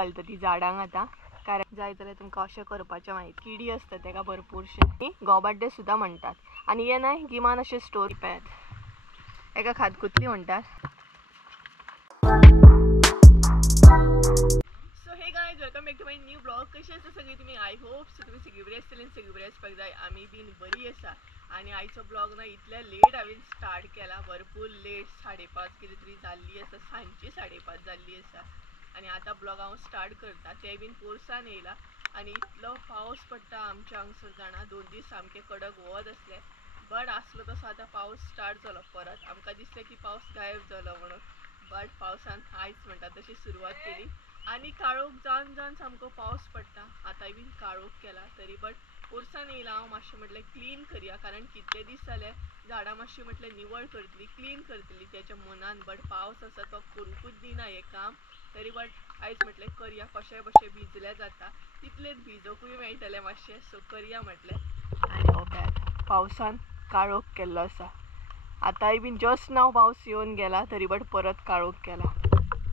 घालता ती झाडांक आता, कारण जाय जाल्यार तुमकां अशें करपाचें माहिती. किडी असता तेका भरपूरशे गोबाड्डे सुद्दां म्हणटात. आनी हे न्हय गिमान अशें स्टोर पॅत एका खातकुतली म्हणटात. सो हे guys, welcome back to my new blog. कशी आसा सगळी तुमी? आय होप सो तुमी सगळी बरी आसतली, सगळी बरी आसपाक जाय. आमी बीन बरी आसा. आणि आयचो ब्लॉग ना इतल्या लेट हांवें स्टार्ट केला, भरपूर लेट, 5:30 कितें तरी जाल्ली आसा, सांजची 5:30 जाल्ली आसा. आणि आता ब्लॉग हांव स्टार्ट करता. ते बीन पोरसान येयला आणि इतलो पावस पडटा आमच्या हांगसर जाणा. 2 दीस सामके कडक वत असले, बट आसलो तसो आता पावस स्टार्ट जालो परत. आमकां दिसलें की पावस गायब जालो म्हणून, बट पावसान आयज म्हणटा तशी सुरवात केली. आणि काळोख जावन जावन सामको पावस पडटा. आतांय बीन काळोख केला तरी, बट पोरसान येयला. हांव मातशें म्हटलें क्लीन करया, कारण कितले दीस जाले झाडां मातशी म्हटलें निवळ करतली, क्लीन करतली तेच्या मनान. बट पावस आसा तो करूंकूच दिना हें काम. तरी बट आयज म्हटलें करया, कशें बशें भिजलें जाता तितलेंच भिजोकूय मेळटलें मातशें, सो करया म्हटलें. आनी हो पळयात, पावसान काळोख केल्लो आसा. आतांय बीन जस्ट नाव पावस येवन गेला, तरी बट परत काळोख केला.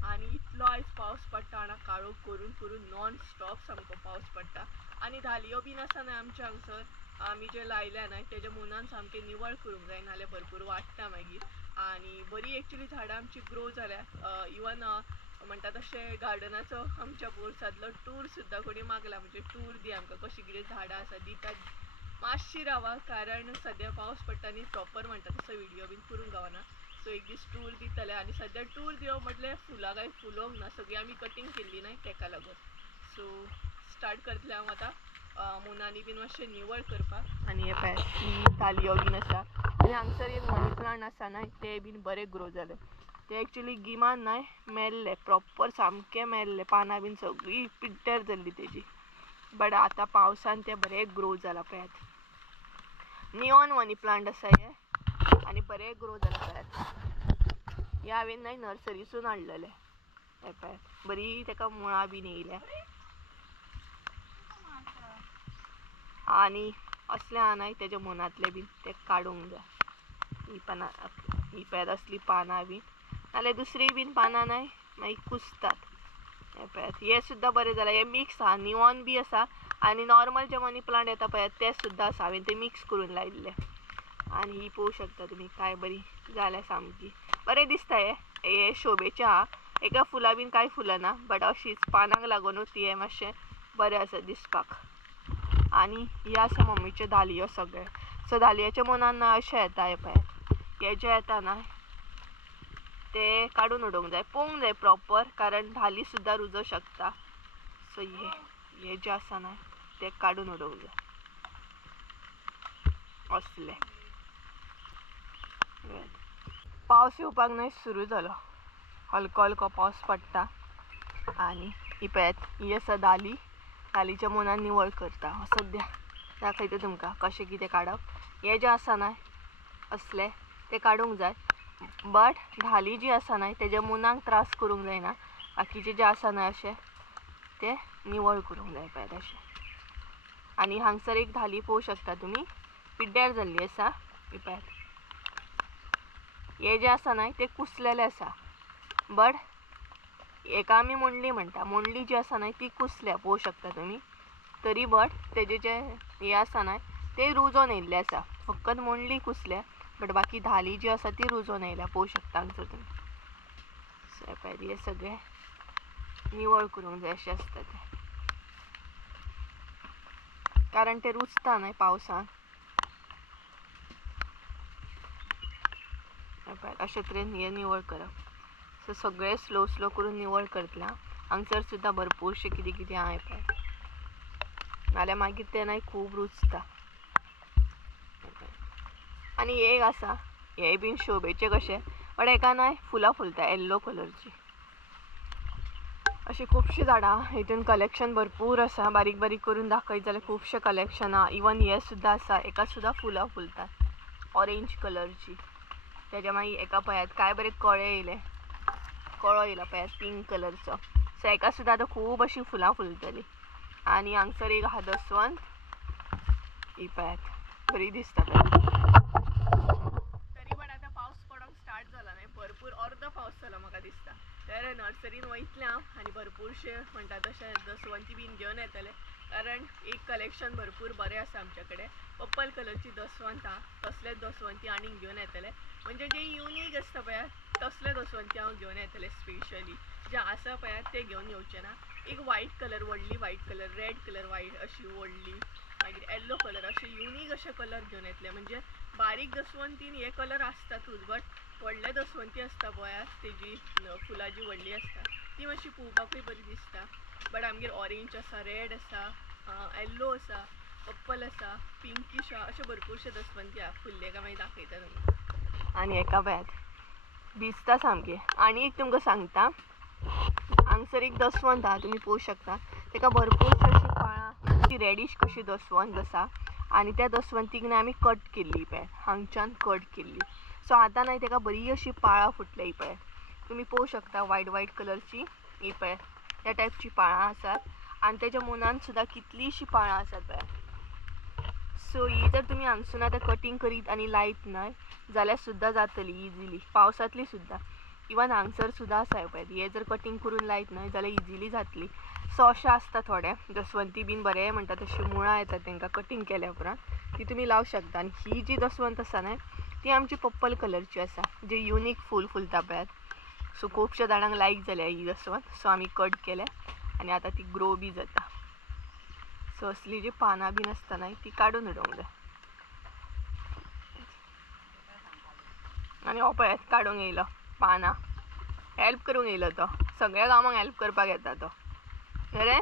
आणि इतलो आयज पावस पडटा हांगा, काळोख करून करून नॉन स्टॉप सामको पावस पडटा. आणि धालयो बीन आसा न्हय आमच्या हांगसर, आमी जे लायल्या न्हय तेज्या मुनान सामकें निवळ करूंक जाय, नाल्यार भरपूर वाडटा मागीर. आणि बरी एक्चुली झाडां आमची ग्रो जाल्या. इवन म्हणटा तशें गार्डनाचो आमच्या बोर्सांतलो टूर सुद्दां कोणी मागला, म्हणजे टूर दी आमकां, कशी कितें झाडां आसा दितात. मातशी रावा, कारण सद्या पावस पडटा आनी प्रॉपर म्हणटा तसो व्हिडिओ बीन करूंक गावना. सो एक दीस टूर दितले. आनी सद्या टूर दिवप म्हटल्यार फुलां काय फुलोंक ना, सगळी आमी कटींग केल्ली न्हय तेका लागून. सो स्टार्ट करतलें हांव आतां मुनांनी बीन मातशें निवळ करपाक. आनी हे पळय ही तालियो बीन आसा. आनी हांगसर एक मनी प्लांट आसा न्हय, ते बीन बरे ग्रो जाले. ते एक्चुली गिमान न्हय मेल्ले, प्रॉपर सामके मेल्ले, पानां बीन सगळी पिड्ड्यार जाल्ली तेजी. बट आतां पावसान ते बरे ग्रो जाला पळयात. निऑन मनी प्लांट आसा हे, आनी बरे ग्रो जाला पळयात. हे हांवें न्हय नर्सरीसून हाडलेले. हे पळयात, बरी तेका मुळां बीन येयल्या. आनी असले आहा न्हय तेजे मनांतले बीन ते काडूंक जाय. ही पळयात असली पानां बीन, नाल्यार दुसरी बीन पानां न्हय मागीर कुसतात. हे पळयात, हे सुद्दां बरें जालां. हे मिक्स आहा, निऑन बी आसा आनी नॉर्मल जे मनी प्लांट येता पळयात ते सुद्दां आसा. हांवें ते मिक्स करून लायिल्ले. आनी ही पळोवंक शकता तुमी, काय बरी जाल्या सामकी. बरें दिसता हे शोभेचें आहा. एका फुलां बीन कांय फुलना, बट अशीच पानांक लागूनूच हे मातशें बरें आसा दिसपाक. आनी हे आसा मम्मीचे धालयो सगळे. सो धालयाच्या मनान अशें येता. हे पळयात, हे जे येता न्हय ते काडून उडोवंक जाय, पळोवंक जाय प्रॉपर, कारण धाली सुद्दां रुजोवंक शकता. सो हे जे आसा न्हय ते काडून उडोवंक जाय असले. पावस येवपाक न्हय सुरू जालो, हलको हलको पावस पडटा. आनी ही पळयात, ही आसा धाली. धालीच्या मनान निवळ करता. सद्या दाखयता तुमकां कशें कितें काडप. हे जे आसा न्हय असले ते काडूंक जाय. बट धाली जी आसा न्हय तेज्या मुनांक त्रास करूंक जायना. बाकीचे जे आसा न्हय अशें ते निवळ करूंक जाय पळयात अशें. आनी हांगसर एक धाली पळोवंक शकता तुमी, पिड्ड्यार जाल्ली आसा. ही पळयात, हे जे आसा न्हय ते कुसलेले आसा. बट हेका आमी मोंडली म्हणटा. मोंडली जी आसा न्हय ती कुसल्या, पळोवंक शकता तुमी. तरी बट तेजे जे हे आसा न्हय ते रुजोन येयल्ले आसा. फकत मोंडली कुसल्या, बट बाकी धाली जी आसा ती रुजोन येयल्या, पळोवंक शकता हांगसर तुमी. सो पळयात, हे सगळे निवळ करूंक जाय अशें आसता ते, कारण ते रुजता न्हय पावसान. अशे तरेन हे निवळ करप. सो सगळे स्लो स्लो करून निवळ करतलें. हांगसर सुद्दां भरपूरशें कितें कितें आहा. हे पळय, नाल्यार मागीर ते न्हय खूब रुजता. आनी एक आसा, हे बीन शोभेचे कशें, बट हेका न्हय फुलां फुलता येल्लो कलरची. अशी खुबशीं झाडां, हितून कलेक्शन भरपूर आसा. बारीक बारीक करून दाखयत जाल्यार खुबशें कलेक्शन आहा. इवन हे सुद्दां आसा, हेका सुद्दां फुलां फुलतात ऑरेंज कलरची. तेज्या मागीर हेका पळयात काय बरे कळे येयले, कळो येयला पळयात पिंक कलरचो. सो हेका सुद्दां आतां खूब अशीं फुलां फुलतलीं. आनी हांगसर एक आहा दसवंत. ही पळयात, बरी दिसता. तरी पण आतां पावस पडोंक स्टार्ट जाला न्हय, भरपूर अर्द बेश्टो पावस जालो म्हाका दिसता. तर नर्सरीन वयतलें हांव आनी भरपूरशे म्हणटा तशें दसवंती बीन घेवन येतलें, कारण एक कलेक्शन भरपूर बरें आसा आमचे कडेन. पर्पल कलरची दसवंतां, तसलेच दसवंती आनीक घेवन येतलें. म्हणजे जे युनीक आसता पळय तसले दसवंती हांव घेवन येतलें. स्पेशली जे आसा पळय ते घेवन येवचें ना. एक व्हायट कलर, व्हडली white colour, red colour white अशी व्हडली, मागीर येल्लो कलर, असे युनीक अशे कलर घेवन येतले. म्हणजे बारीक दसवंतीन हे कलर आसतातूच, बट व्हडले दसवंती आसता पळय तेजी फुलां जी व्हडली आसता ती मातशी पळोवपाकूय बरी दिसता. बट आमगेर ऑरेंज आसा, रेड आसा, येल्लो आसा, पर्पल आसा, पिंकीश आसा, अशे भरपूरशे दसवंती आसा. फुल्ले काय मागीर दाखयता तुमकां. आनी एका पळयात दिसता सामके. आनी एक तुमकां सांगता, हांगसर एक दसवंत आहा, तुमी पळोवंक शकता. तेका भरपूरशी अशी पाळां, ती रेडीश कशी दसवंत आसा. आनी त्या दसवंतीक न्ही आमी कट केल्ली पळय, हांगच्यान कट केल्ली. सो आतां न्ही तेका बरी अशी पाळां फुटल्या. ही पळय तुमी पळोवंक शकता, व्हायट व्हायट कलरची ही पळय त्या टायपची पाळां आसात. आनी तेज्या मुनान सुद्दां कितलीशी पाळां आसात पळय. सो ही जर तुमी हांगसून आतां कटींग करीत आनी लायत न्हय जाल्यार सुद्दां जातली इजिली, पावसांतली सुद्दां. इवन हांगसर सुद्दां आसा पळय, हे जर कटींग करून लायत न्हय जाल्यार इजिली जातली. सो अशें आसता थोडे दसवंती बीन बरें म्हणटा तशी मुळां येतात तांकां कटींग केल्या उपरांत, ती तुमी लावंक शकता. आनी ही जी दसवंत आसा न्हय ती आमची पर्पल कलरची आसा, जे युनीक फूल फुलता पळय. सो खुबशे जाणांक लायक जाल्या ही दसवंत, सो आमी कट केल्या आनी आतां ती ग्रो बी जाता. सो असली जी पानां बीन आसता न्हय ती काडून उडोवंक जाय. आनी हो पळयात काडूंक येयलो पानां, हेल्प करूंक येयलो तो. सगळ्या कामांक हेल्प करपाक येता तो. बरें.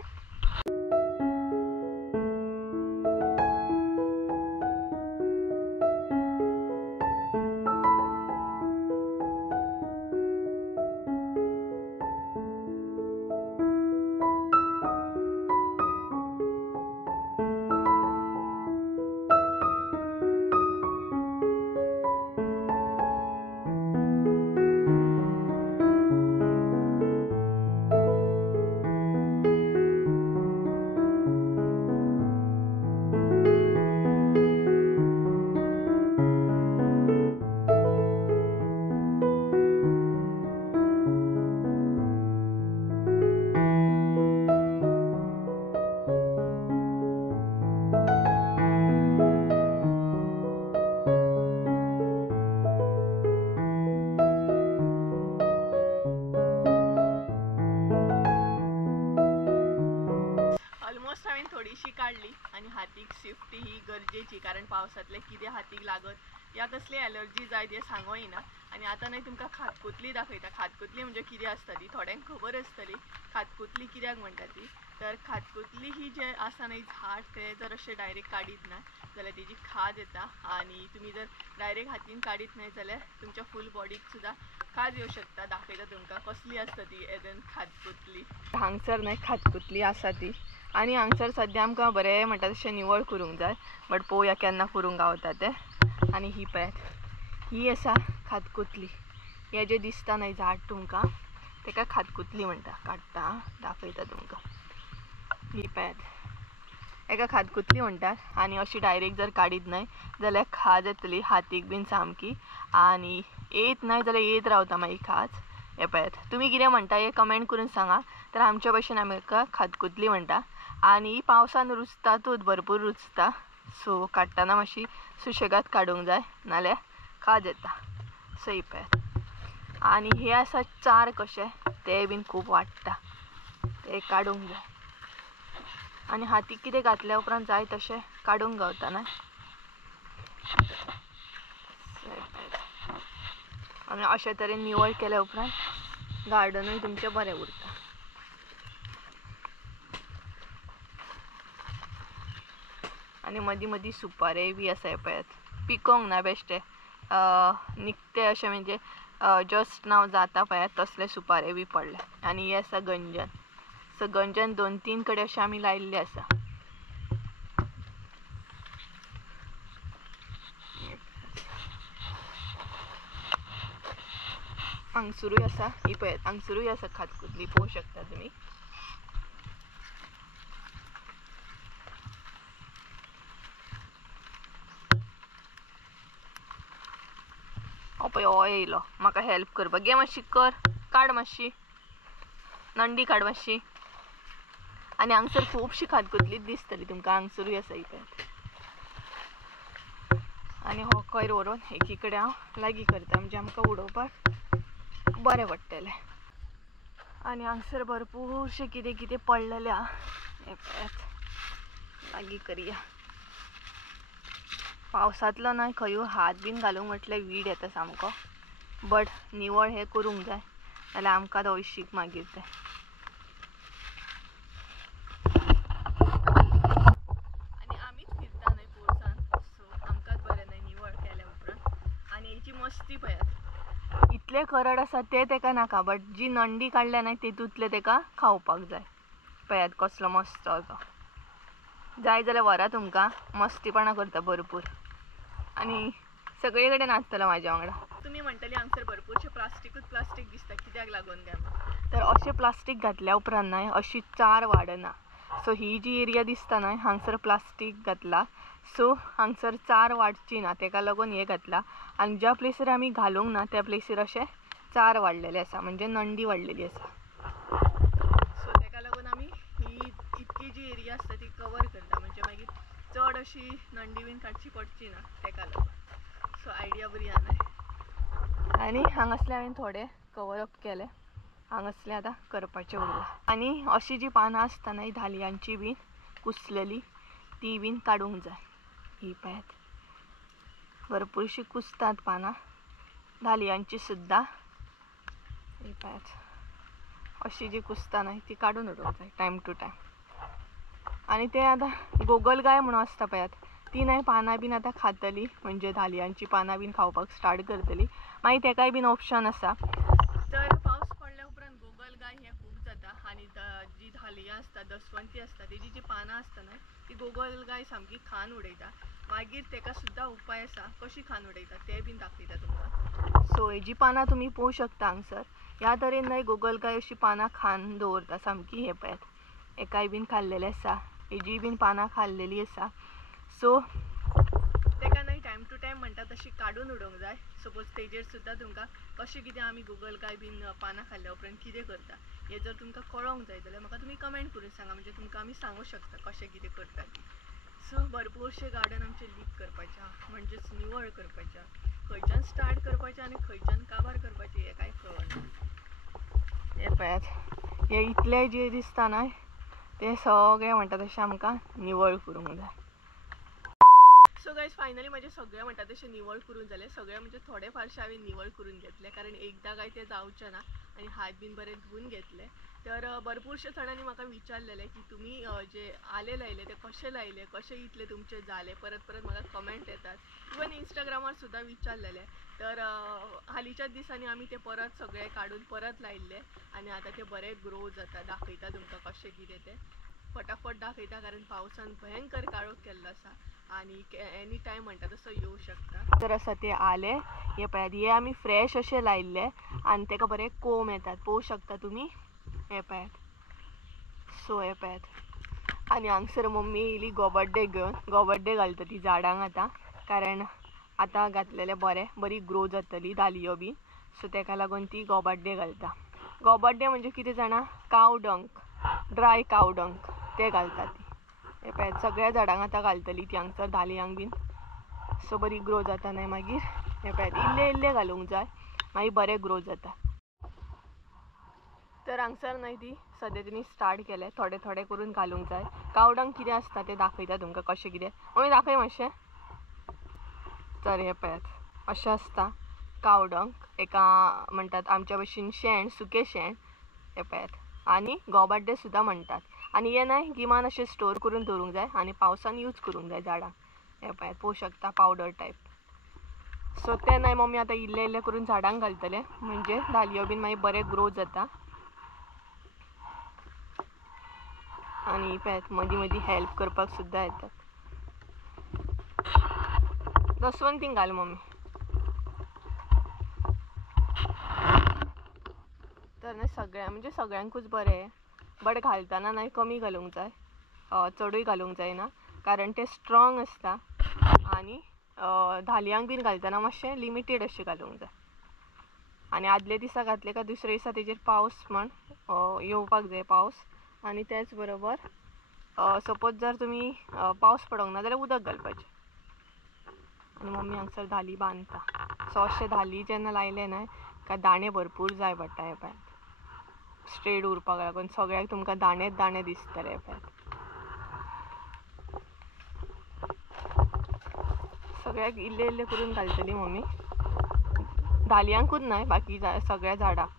ऑलमोस्ट हांवें थोडीशी काडली आनी हातीक सेफ्टी ही गरजेची, कारण पावसांतले कितें हातीक लागत या कसली एलर्जी जाय ते सांगूं येना. आनी आतां न्हय तुमकां खातकुतली दाखयता. खातकुतली म्हणजे कितें आसता ती थोड्यांक खबर आसतली. खातकुतली कित्याक म्हणटा ती, तर खातकुतली ही जे आसा न्हय झाड, ते जर अशें डायरेक्ट काडीत ना जाल्यार तेजी खाज येता. आनी तुमी जर डायरेक्ट हातीन काडीत न्हय जाल्यार तुमच्या फूल बॉडीक सुद्दां खाज येवं शकता. दाखयता तुमकां कसली आसता ती एदेन खातकुतली. हांगसर न्हय खातकुतली आसा ती. आनी हांगसर सद्या आमकां बरें म्हणटा तशें निवळ करूंक जाय, बट पळोवया केन्ना करूंक गावता तें. आनी ही पळयात ही आसा खातकुतली. हे जे दिसता न्हय झाड तुमकां तेका खातकुतली म्हणटा. काडटा दाखयता तुमकां. ही पळयात एका खातकुतली म्हणटात. आनी अशी डायरेक्ट जर काडीत न्हय जाल्यार खाज येतली हातीक बीन सामकी. आनी येत न्हय जाल्यार येत रावता मागीर खाज. हे पळयात तुमी कितें म्हणटा हे कमेंट करून सांगा. तर आमच्या भशेन आमी एका खातकुतली म्हणटा. आनी पावसान रुचतातूच, भरपूर रुचता. सो काडटना मातशी सुशेगाद काडूंक जाय नाल्यार खाज येता. सो ही पळयात. आनी हे आसा चार कशे, ते बीन खूब वाडटा, ते काडूंक जाय. आनी हातीक कितें घातल्या उपरांत जाय तशें काडूंक गावता न्हय. आनी अशे तरेन निवळ केल्या उपरांत गार्डनूय तुमचें बरें उरता. आनी मदीं मदीं सुपारे बी आसा. हे पळयात पिकोंक ना बेश्टे निकते अशें, म्हणजे जस्ट नाव जाता पळयात तसले सुपारे बी पडले. आनी हे आसा गंजन. सो गंजन 2-3 कडेन अशें आमी लायिल्लें आसा. हांगसरूय आसा. ही पळयात हांगसरूय आसा खातकुतली, पळोवंक शकता तुमी. हो येयलो म्हाका हेल्प करपाक. गे मातशी कर, काड मातशी नंडी काड मातशी. आनी हांगसर खुबशी खातकुतलीच दिसतली तुमकां. हांगसरूय आसा इथे. आनी हो कोयर व्हरून एकी कडेन हांव लागीं करता म्हणजे आमकां उडोवपाक बरें पडटलें. आनी हांगसर भरपूरशें कितें कितें पडलेलें आहा. हे पळयात, लागीं करया. पावसांतलो न्हय खंयूय हात बीन घालूंक म्हटल्यार वीड येता सामको. बट निवळ हे करूंक जाय नाल्यार आमकां हळशीक मागीर तें. आनी आमीच फिरता न्हय पोरसान, सो आमकांच बरें न्हय निवळ केल्या उपरांत. आनी हेची मस्ती पळयात, इतले करड आसा ते तेका नाका, बट जी नंडी काडल्या न्हय तेतूंतले तेका खावपाक जाय. पळयात कसलो मस्त तो. जाय जाल्यार व्हरा तुमकां, मस्तीपणां करता भरपूर. आनी सगळे कडेन नाचतलो म्हाज्या वांगडा. तुमी म्हणटली हांगसर भरपूरशे प्लास्टीक दिसता, कित्याक लागून काय म्हणून. तर अशें प्लास्टीक घातल्या उपरांत न्हय अशी चार वाडना. सो ही जी एरिया दिसता न्हय हांगसर प्लास्टीक घातला, सो हांगसर चार वाडची ना तेका लागून हे घातला. आनी ज्या प्लेसीर आमी घालूंक ना त्या प्लेसीर अशें चार वाडलेले आसा, म्हणजे नंडी वाडलेली आसा. सो तेका लागून आमी ही इतकी जी एरिया आसता ती कवर करता, म्हणजे मागीर चड अशी नंडी बीन काडची पडची ना तेका लागून. सो आयडिया बरी आहा न्हय. आनी हांगासले हांवें थोडे कवर अप केले. हांगासले आतां करपाचें उरला. आनी अशी जी पानां आसता न्हय धालयांची बीन कुसलेली ती बीन काडूंक जाय. ही पळयात भरपूरशी कुसतात पानां धालयांची सुद्दां. ही पळयात अशी जी कुसता न्हय ती काडून उडोवंक जाय टायम टू टायम. आनी ते आतां गोगलगाय म्हणून आसता पळयात, ती न्हय पानां बीन आतां खातली, म्हणजे धालयांची पानां बीन खावपाक स्टार्ट करतली. मागीर तेकाय बीन ऑप्शन आसा. तर पावस पडल्या उपरांत गोगलगाय हे खूब जाता. आनी जी धालयां आसता, दसवंती आसता, तेजी जी पानां आसता न्हय ती गोगलगाय सामकी खावन उडयता. मागीर तेका सुद्दां उपाय आसा कशी खावन उडयता तें बीन दाखयता तुमकां. सो हेजी पानां तुमी पळोवंक शकता हांगसर. ह्या तरेन न्हय गोगलगाय अशी पानां खावन दवरता सामकी. हे पळयात एकाय बीन खाल्लेलें आसा, हेजी बीन पानां खाल्लेली आसा. सो तेका न्हय टायम टू टायम म्हणटा तशी काडून उडोवंक जाय. सपोज तेजेर सुद्दां तुमकां कशें कितें आमी गोगलगाय बीन पानां खाल्ल्या उपरांत कितें करता हें जर तुमकां कळोंक जाय जाल्यार म्हाका तुमी कमेंट करून सांगा, म्हणजे तुमकां आमी सांगूंक शकता कशें कितें करता ती. सो भरपूरशे गार्डन आमचें लीक करपाचें आहा, म्हणजेच निवळ करपाचें आहा. खंयच्यान स्टार्ट करपाचें आनी खंयच्यान काबार करपाचें हें कांय कळना. हे पळयात हे इतले जे दिसता न्हय ते सगळे म्हणटा तशें आमकां निवळ करूंक जाय. सो गायज फायनली म्हजें सगळें म्हणटा तशें निवळ करून जालें. सगळें म्हणजे थोडे फारशे हांवें निवळ करून घेतले, कारण एकदां काय तें जावचें ना. आनी हात बीन बरें धुवून घेतले. तर भरपूरशे जाणांनी म्हाका विचारलेलें की तुमी जे आले लायले ते कशे लायले, कशे इतले तुमचे जाले. परत परत म्हाका कमेंट येतात. इवन इंस्टाग्रामार सुद्दां विचारलेलें. तर हालींच्याच दिसांनी आमी ते परत सगळे काडून परत लायिल्ले आनी आतां ते बरे ग्रो जाता. दाखयता तुमकां कशें कितें तें फटाफट दाखयता, कारण पावसान भयंकर काळोख केल्लो आसा आनी एनी टायम म्हणटा तसो येवं शकता. तर आसा ते आले. हे पळयात हे आमी फ्रेश अशे लायिल्ले आनी तेका बरे कोंब येतात, पळोवंक शकता तुमी. हे पळयात. सो हे पळयात आनी हांगसर मम्मी येयली गोबड्डे घेवन. गोबड्डे घालता ती झाडांक आतां, कारण आतां घातलेले बरी ग्रो जातली धालयो बीन. सो तेका लागून ती गोबड्डे घालता. गोबड्डे म्हणजे कितें जाणा, काव डंक, ड्राय काव डंक ते घालता ती. हे पळयात सगळ्या झाडांक आतां घालतली ती हांगसर धालयांक बीन. सो बरी ग्रो जाता न्हय मागीर. हे पळयात इल्ले इल्ले घालूंक जाय, मागीर बरें ग्रो जाता. तर हांगसर न्हय ती सद्या तिणी स्टार्ट केलें, थोडे थोडे करून घालूंक जाय. काव डंक कितें आसता तें दाखयता तुमकां कशें कितें. मम्मी दाखय मातशें. तर हे पळयात अशें आसता काव डंक. एका म्हणटात आमच्या भशेन शेण, सुकें शेण. हे पळयात आनी गोबड्डे सुद्दां म्हणटात. आनी हे न्हय गिमान अशें स्टोर करून दवरूंक जाय आनी पावसान यूज करूंक जाय झाडांक. हे पळयात पळोवंक शकता पावडर टायप. सो ते न्हय मम्मी आतां इल्ले इल्ले करून झाडांक घालतले, म्हणजे धालयो बीन मागीर बरें ग्रो जाता. आनी पळयात मदीं मदीं हेल्प करपाक सुद्दां येतात. दसवंतींक घाल मम्मी. तर न्हय म्हणजे सगळ्यांकूच बरें, बट घालतना न्हय कमी घालूंक जाय, चडूय घालूंक जायना, कारण ते स्ट्रॉंग आसता. आनी धालयांक बीन घालतना मातशें लिमिटेड अशें घालूंक जाय. आणि आदले दिसा घातले का दुसऱ्या दिसा तेजेर पावस म्हण येवपाक जाय पावस. आणि त्याच बरोबर सपोज जर तुम्ही पावस पडोंक ना जाल्यार उदक घालपाचें. आणि मम्मी हांगसर धाली बांदता. सो अशें धाली जेन्ना लायले न्हय काय दाणे भरपूर जाय पडटा. हे पळय स्ट्रेट उरपाक लागून सगळ्याक तुमकां दाणेच दाणे दिसतले. हे पळय सगळ्याक इल्ले इल्ले करून घालतली मम्मी, धालयांकूच न्हय बाकी सगळ्या झाडाक.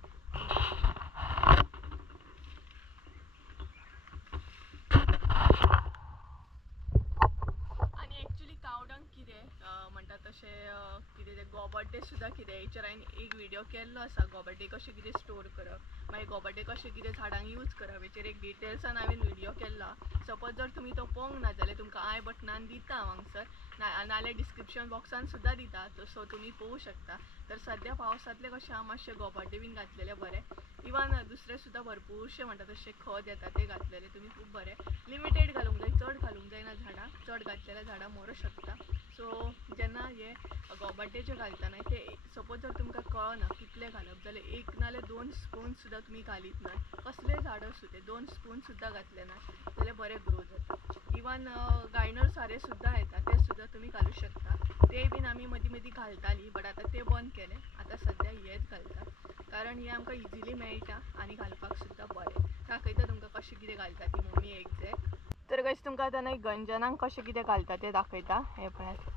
आणि एक्चुअली कावडंग कितें म्हणटा तशें कितें तें गोबड्डे सुद्दां कितें हेचेर हांवें एक व्हिडिओ केल्लो आसा. गोबड्डे कशें कितें स्टोर करप, मागीर गोबड्डे कशें कितें झाडांक यूज करप हेचेर एक डिटेल्सान हांवें व्हिडिओ केल्लो. सपोज जर तुमी तो पळोवंक ना जाल्यार तुमकां आय बटनान दिता हांव हांगसर, नाल्यार डिस्क्रिप्शन बॉक्सान सुद्दां दिता. सो तुमी पळोवंक शकता. तर सद्या पावसांतले कशें हांव मातशे गोबड्डे बीन घातलेले बरे. इवन दुसरे सुद्दां भरपूरशे म्हणटा तशे खत येता ते घातलेले तुमी खूब बरे. लिमिटेड घालूंक जाय, चड घालूंक जायना झाडां. चड घातलेल्या झाडां मरूंक शकता. सो जेन्ना हे गोबड्डे जे घालता न्हय ते सपोज जर तुमकां कळना कितले घालप जाल्यार 1 नाल्यार 2 स्पून सुद्दां तुमी घालीत न्हय, कसले झाड आसूं ते 2 स्पून सुद्दां घातले ना जाल्यार बरे ग्रो जाता. इवन गायनर सारे सुद्दां येता ते सुद्दां तुमी घालूं शकता. ते बीन आमी मदीं मदीं घालतालीं बट आतां ते बंद केले. आतां सद्या हेच घालता कारण हे आमकां इजिली मेळटा आनी घालपाक सुद्दां बरें. दाखयता तुमकां कशें कितें घालता ती मम्मी एग्जॅक्ट. तर गायस तुमकां आतां न्हय गंजनाक कशें कितें घालता तें दाखयता. हे पळयात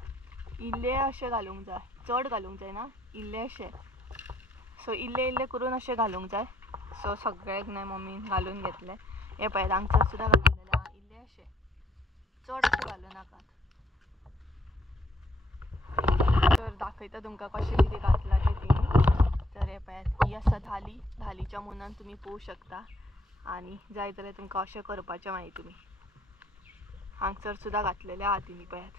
इल्ले अशें घालूंक जाय, चड घालूंक जायना, इल्ले अशें. सो इल्ले इल्ले करून अशें घालूंक जाय. सो सगळ्याक न्हय मम्मीन घालून घेतले. हे पळयात हांगसर सुद्दां घातलेले आहा इल्ले अशें, चड अशें घालूं नाकात. तर दाखयता तुमकां कशें कितें घातलां तें तेणी. तर हे पळयात ही आसा धाली. धालीच्या मुनान तुमी पळोवंक शकता. आनी जाय जाल्यार तुमकां अशें करपाचें मागीर तुमी. हांगसर सुद्दां घातलेले आहा तिणी पळयात.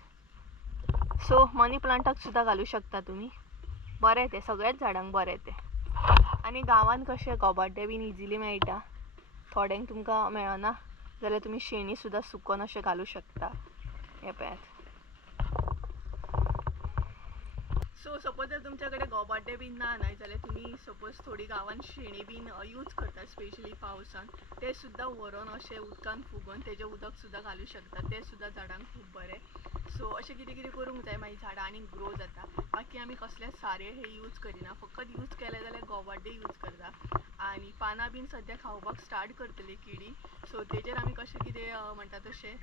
सो मनी प्लांटाक सुद्दां घालूं शकता तुमी. बरें तें सगळ्याच झाडांक बरें तें. आनी गांवांत कशें गोबड्डे बीन इजिली मेळटा. थोड्यांक तुमकां मेळना जाल्यार तुमी शेणी सुद्दां सुकोवन अशें घालूं शकता. हे पळयात. सो सपोज जर तुमच्या कडेन गोबड्डे बीन ना न्हय जाल्यार तुमी सपोज थोडी गांवांत शेणी बीन यूज करता स्पेशली पावसान. ते सुद्दां व्हरून अशें उदकान फुगोवन तेजें उदक सुद्दां घालूं शकता. ते सुद्दां झाडांक खूब बरें. सो अशें कितें कितें करूंक जाय मागीर झाडां आनीक ग्रो जाता. बाकी आमी कसलेच सारे हे यूज करिना, फकत यूज केले जाल्यार गोबड्डे यूज करता. आनी पानां बीन सद्या खावपाक स्टार्ट करतली किडी. सो तेजेर आमी कशें कितें म्हणटा तशें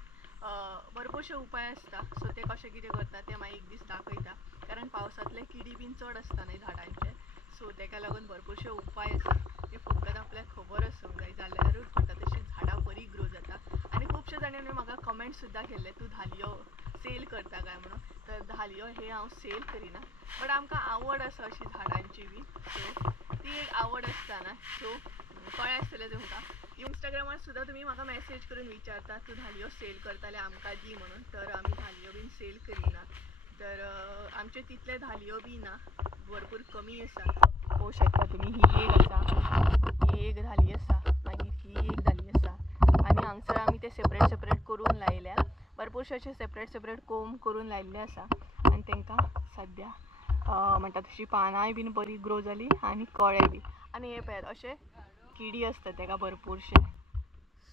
भरपूरशे उपाय आसता. सो ते कशें कितें करता ते मागीर एक दीस दाखयता. कारण पावसांतले किडी बीन चड आसता न्हय झाडांचे. सो तेका लागून भरपूरशे उपाय आसा ते फकत आपल्याक खबर आसूंक जाय जाल्यारूच म्हणटा तशी झाडां बरी ग्रो जाता. आनी खुबशे जाणांनी म्हाका कमेंट सुद्दां केल्ले तूं धालयो सेल करता काय म्हणून. तर धालयो हे हांव सेल करिना बट आमकां आवड आसा अशी झाडांची बी. सो ती एक आवड आसता ना. सो कळ्ळें आसतलें तुमकां. इंस्टाग्रामार सुद्दां तुमी म्हाका मेसेज करून विचारता तूं धालयो सेल करताले आमकां दी म्हणून. तर आमी धालयो बीन सेल करिना. तर आमचे तितले धालयो बी ना, भरपूर कमी आसा. पळोवंक शकता तुमी ही एक आसा, ही एक धाली आसा, मागीर ही एक धाली आसा. आनी हांगसर आमी ते सेपरेट सेपरेट करून लायल्या. भरपूरशे अशे सेपरेट सेपरेट कोंब करून लायिल्ले आसा. आनी तांकां सद्या म्हणटा तशी पानांय बीन बरी ग्रो जाली आनी कळे बी. आनी हे पळयात अशे किडी आसता ताका भरपूरशे.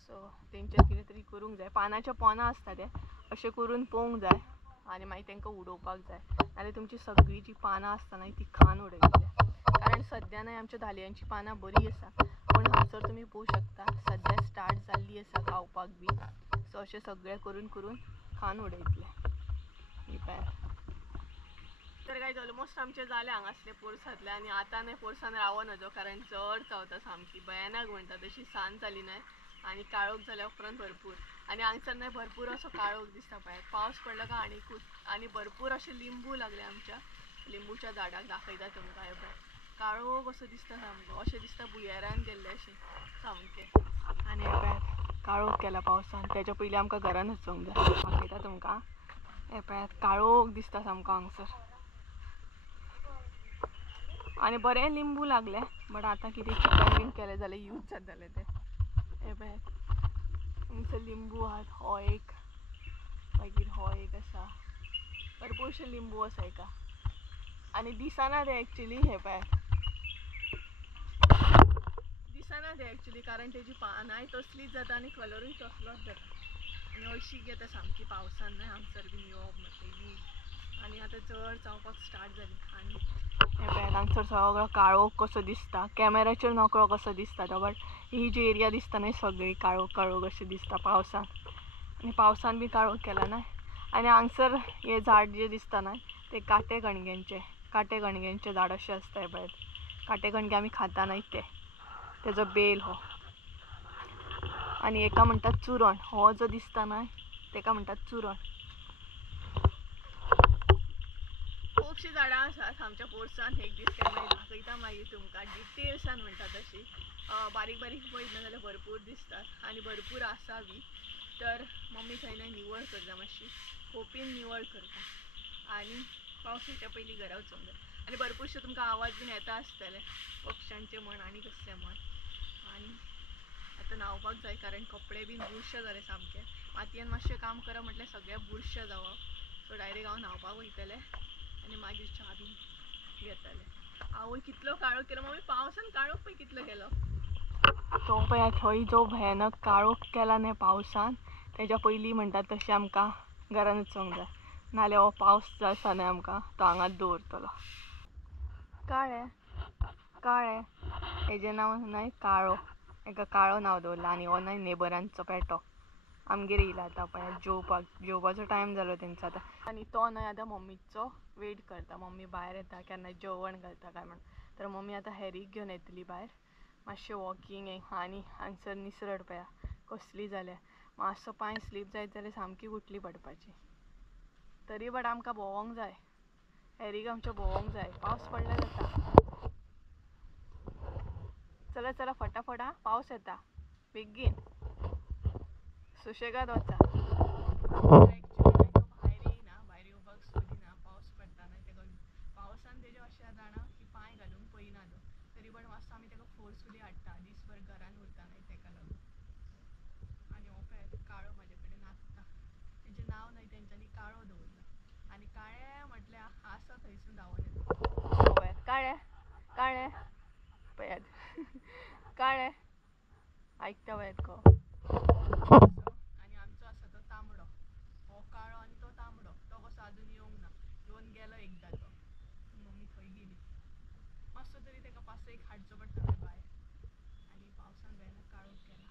सो तेंचेर कितें तरी करूंक जाय. पानाचे पोना आसता ते अशें करून पळोवंक जाय आनी मागीर तांकां उडोवपाक जाय. नाल्यार तुमची सगळीं जी पानां आसता न्हय ती खावन उडयतले. कारण सद्या न्हय आमच्या धालयांची पानां बरी आसा पूण हांगसर तुमी पळोवंक शकता सद्या स्टार्ट जाल्ली आसा खावपाक बी. सो अशें सगळें करून करून खावन उडयतले. ही पळयात. तर गायज ऑलमोस्ट आमचे जाले हांगासले पोरसांतले. आनी आतां न्हय पोरसान रावो नजो कारण चड चावता सामकी भयानक म्हणटा तशी सांज जाली न्हय आनी काळोख जाल्या उपरांत भरपूर. आनी हांगसर न्हय भरपूर असो काळोख दिसता पळयात. पावस पडलो काय आनीकूच. आनी भरपूर अशे लिंबू लागले आमच्या लिंबूच्या झाडाक. दाखयता तुमकां. हे पळय काळोख असो दिसता सामको. अशें दिसता बुयेरान गेल्ले अशें सामकें. आनी हे पळयात काळोख केला पावसान. तेच्या पयलीं आमकां घरान वचूंक जाय. दाखयता तुमकां. हे पळयात काळोख दिसता सामको हांगसर. आनी बरें लिंबू लागले बट आतां कितें चिकन बीन केलें जाल्यार यूज जातलें तें. हे पळयात हांगसर लिंबू आहात. हो एक मागीर हो एक आसा. भरपूरशे लिंबू आसा एका. आनी दिसना ते एक्चुली. हे पळयात दिसना ते एक्चुअली, कारण तेजी पानाय तसलीच जाता आनी कलरूय तसलोच जाता आनी हळशीक येता सामकी पावसान न्हय हांगसर बीन येवप म्हणटगी. आनी आतां चड चावपाक स्टार्ट जाली आनी हे पळय हांगसर सगळो काळोख कसो दिसता, कॅमेराचेर नकळो कसो दिसता तो, बट ही जी एरिया दिसता न्हय सगळी काळोख काळोख अशी दिसता पावसान. आनी पावसान बी काळोख केला न्हय. आनी हांगसर हे झाड जे दिसता न्हय ते काटे कणग्यांचे झाड अशें आसता. हे पळय काटे कणगे आमी खाता न्हय तेजो बेल हो. आनी एका म्हणटात चुरण, हो जो दिसता न्हय तेका म्हणटात चुरण. खुबशीं झाडां आसात आमच्या पोरसान, एक दीस केन्नाय दाखयता मागीर तुमकां डिटेल्सान म्हणटा तशी. बारीक बारीक पळयत ना जाल्यार भरपूर दिसतात आनी भरपूर आसा बी. तर मम्मी थंय न्हय निवळ करता, मातशी खोपीन निवळ करता आनी पावसाच्या पयलीं घरा वचूंक जाय. आनी भरपूरशे तुमकां आवाज बीन येता आसतले पक्ष्यांचे म्हण आनी कसले म्हण. आनी आतां न्हावपाक जाय कारण कपडे बीन बुरशे जाले सामके. मातयेन मातशें काम करप म्हटल्यार सगळे बुरशे जावप. सो डायरेक्ट हांव न्हावपाक वयतलें आनी मागीर च्या बीन घेतलें. आवय कितलो काळोख केलो मम्मी, पावसान काळोख पळय कितलो केलो. तो पळय थंय जो भयानक काळोख केला न्हय पावसान, तेज्या पयलीं म्हणटात तशें आमकां घरान वचूंक जाय, नाल्यार हो पावस जो आसा न्हय आमकां तो हांगाच दवरतलो. काळें काळें हेजें नांव न्हय काळो, हेका काळो नांव दवरला. आनी हो न्हय नेबरांचो पेटो आमगेर येयला आतां पळय जेवपाचो टायम जालो तेंचो आतां. आनी तो न्हय आतां मम्मीचो वेट करता. मम्मी भायर येता केन्ना जेवण घालता काय म्हण. तर मम्मी आतां हॅरीक घेवन येतली भायर मातशें वॉकिंगेक. आनी हांगसर निसरट पळया कसली जाल्या, मातसो पांय स्लीप जायत जाल्यार सामकी गुटली पडपाची. तरी बट आमकां भोंवोंक जाय, हॅरीक आमच्या भोंवोंक जाय, पावस पडल्यार जाता. चला चला फटाफट आं, पावस येता बेगीन, सुशेगाद वचा. एक्चुअली तो भायर येयना, भायर येवपाक सोदिना, पावस पडटा न्हय तेका. पावसान तेजे अशें जाणा की पांय घालूंक पळयना तो. तरी बट मातसो आमी तेका फोर्सफुली हाडटा, दिसभर घरान उरता न्हय तेका लागून. आनी हो पळय काळो म्हाजे कडेन नाचता. तेजें नांव न्हय तेंच्यांनी काळो दवरला. आनी काळें म्हटल्यार आसा थंयसून धांवून येता. पळय काळें काळें पळयात काळें आयकता पळयात गो. आनी आमचो आसा तो तांबडो, हो काळो आनी तो तांबडो. तो कसो आजून येवंक ना, येवन गेलो एकदां तो. मम्मी खंय गेली, मातसो तरी तेका पासयेक हाडचो पडटा न्हय भायर. आनी पावसान भयानक काळोख केला.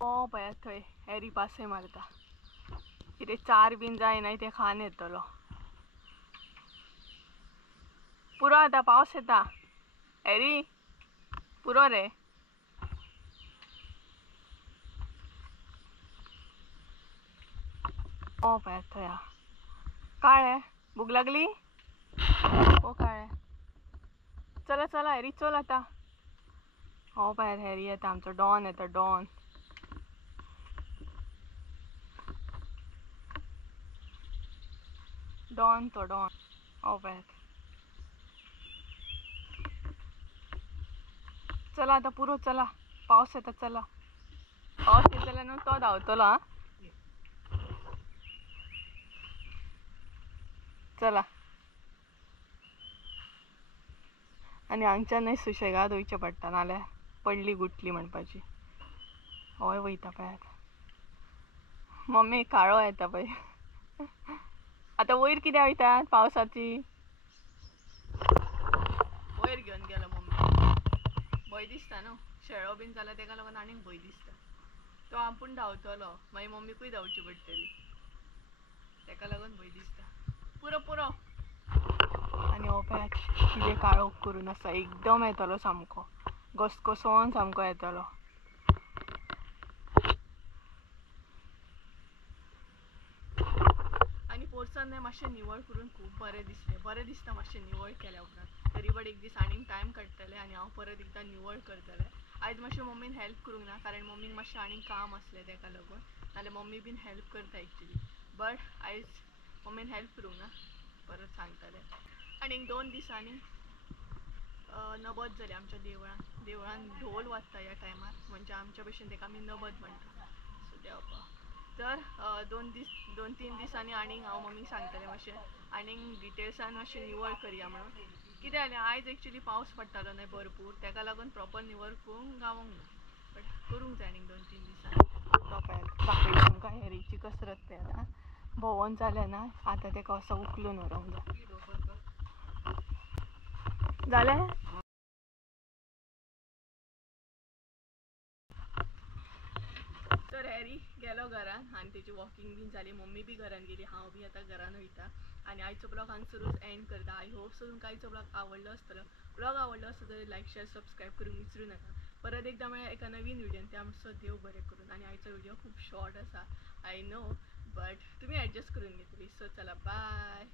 हो पळयात थंय हॅरी पासय मारता, कितें चार बीन जाय न्हय तें खावन येतलो. पुरो आतां पावस येता, हॅरी पुरो रे. हो पळयात थंय हा काळें, भूक लागली ओ काळें. चला चला हॅरी चल आतां. हो पळयात हॅरी येता, आमचो डॉन येता डॉन. डॉन तो डॉन, हो पळयात. चला आतां पुरो चला, पावस येता चला. पावस येत जाल्यार न्हू तो धांवतलो आं. चला. आनी हांगच्यान न्हय सुशेगाद वयचें पडटा, नाल्यार पडली गुटली म्हणपाची. होय वयता पळयात. मम्मी काळो येता पळय. आतां वयर कित्याक वयतात पावसाची. वयर घेवन गेलो मम्मी, भंय दिसता न्हू शेळो बीन जाल्यार तेका लागून आनीक भंय दिसता. तो आपूण धांवतलो मागीर मम्मीकूय धांवची पडटली, तेका लागून भंय दिसता. पुरो पुरो. आनी हो पळयात कितें काळोख करून आसा, एकदम येतलो सामको घसघसोन सामको येतलो. आनी पोरसान न्हय मातशें निवळ करून खूब बरें दिसता मातशें निवळ केल्या उपरांत. तरी बट एक दीस आनीक टायम काडटलें आनी हांव परत एकदां निवळ करतलें. आयज मातशें मम्मीन हेल्प करूंक ना कारण मम्मीक मातशें आनीक काम आसलें तेका लागून, नाल्यार मम्मी बीन हेल्प करता एक्चुअली. बट आयज मम्मीन हेल्प करूंक ना, परत सांगतलें. आनीक 2 दिसांनी नबत जाली आमच्या देवळान ढोल वाजता ह्या टायमार, म्हणजे आमच्या भशेन तेका आमी नबत म्हणटा. सो देवपा तर 2-3 दिसांनी आनीक हांव मम्मीक सांगतलें मातशें आनीक डिटेल्सान मातशें निवळ करया म्हणून, कितें जालें आयज एक्चुअली पावस पडटालो न्हय भरपूर ताका लागून प्रॉपर निवर करूंक गावोंक ना बट करूंक जाय न्ही 2-3 दिसांनी तोपाय दाखयता तुमकां हेरीची कसरत ते आतां भोंवोन जालें ना आतां ताका असो उखलून व्हरोंक जाय जालें तर हॅरी गेलो घरान आनी तेजी वॉकिंग बीन जाली मम्मी बी घरान गेली हांव बी आतां घरान वयता आनी आयचो ब्लॉग हांगसरूच एंड करता आय होप सो तुमकां आयचो ब्लॉग आवडलो आसतलो ब्लॉग आवडलो आसता जाल्यार लायक शेअर सबस्क्राईब करूंक विसरूं नाका परत एकदा मेळ्या एका नवीन व्हिडिओन त्या मातसो देव बरें करून आनी आयचो व्हिडिओ खूब शॉर्ट आसा आय नो बट तुमी एडजस्ट करून घेतली सो चला बाय